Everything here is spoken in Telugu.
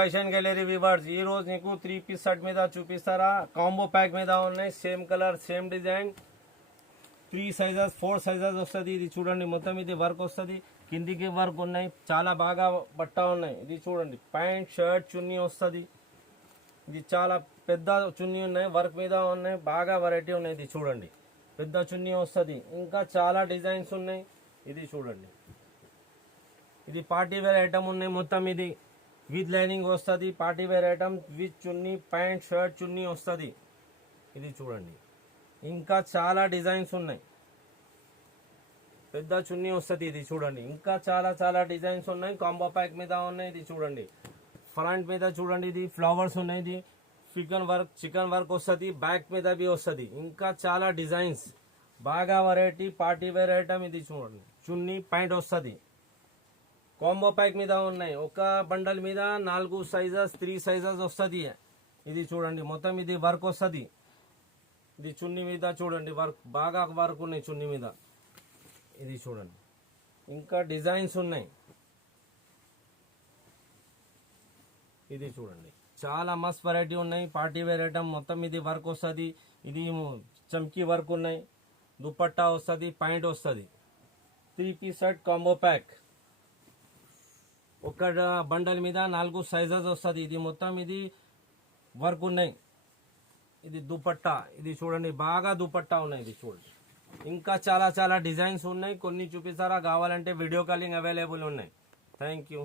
ఫ్యాషన్ గ్యాలరీ వ్యూవర్స్ ఈ రోజు నీకు 3 పీస్ సెట్ మీద చూపిస్తారా కాంబో ప్యాక్ మీద ఉన్నాయి same colour same design 3 sizes 4 sizes వస్తుంది ఇది చూడండి మొత్తం ఇది వర్క్ వస్తుంది కిందికి వర్క్ ఉన్నాయి చాలా బాగా బట్ట ఉన్నాయి ఇది చూడండి ప్యాంట్ షర్ట్ చున్నీ వస్తుంది ఇది చాలా పెద్ద చున్నీ ఉన్నాయి వర్క్ మీద ఉన్నాయి బాగా వెరైటీ ఉన్నాయి ఇది చూడండి పెద్ద చున్నీ వస్తుంది ఇంకా చాలా డిజైన్స్ ఉన్నాయి ఇది చూడండి ఇది పార్టీ వేర్ ఐటమ్ ఉన్నాయి మొత్తం ఇది విత్ లైనింగ్ వస్తుంది పార్టీ వేర్ ఐటమ్ విత్ చున్నీ ప్యాంట్ షర్ట్ చున్నీ వస్తుంది ఇది చూడండి ఇంకా చాలా డిజైన్స్ ఉన్నాయి పెద్ద చున్నీ వస్తుంది ఇది చూడండి ఇంకా చాలా చాలా డిజైన్స్ ఉన్నాయి కాంబో ప్యాక్ మీద ఉన్నాయి ఇది చూడండి ఫ్రంట్ మీద చూడండి ఇది ఫ్లవర్స్ ఉన్నాయి ఇది చికెన్ వర్క్ వస్తుంది బ్యాక్ మీద బి వస్తుంది ఇంకా చాలా డిజైన్స్ బాగా వెరైటీ పార్టీ వేర్ ఐటమ్ ఇది చూడండి చున్నీ ప్యాంట్ వస్తుంది కాంబో ప్యాక్ మీద ఉన్నాయి ఒక బండల్ మీద 4 సైజెస్ 3 సైజెస్ వస్తుంది ఇది చూడండి మొత్తం ఇది వర్క్ వస్తుంది ఇది చున్నీ మీద చూడండి వర్క్ బాగా వర్క్ ఉన్నాయి చున్నీ మీద ఇది చూడండి ఇంకా డిజైన్స్ ఉన్నాయి ఇది చూడండి చాలా మస్త్ వెరైటీ ఉన్నాయి పార్టీ వేర్ ఐటమ్ మొత్తం ఇది వర్క్ వస్తుంది ఇది చమ్కీ వర్క్ ఉన్నాయి దుపట్టా వస్తుంది ప్యాంట్ వస్తుంది 3 పీస్ సెట్ కాంబో ప్యాక్ ఒక బండల్ మీద 4 సైజెస్ వస్తుంది ఇది మొత్తం ఇది వర్క్ ఉన్నాయి ఇది దుపట్టా ఇది చూడండి బాగా దుపట్టా ఉన్నాయి ఇది చూడండి ఇంకా చాలా చాలా డిజైన్స్ ఉన్నాయి కొన్ని చూపిస్తారా కావాలంటే వీడియో కాలింగ్ అవైలబుల్ ఉన్నాయి థ్యాంక్ యూ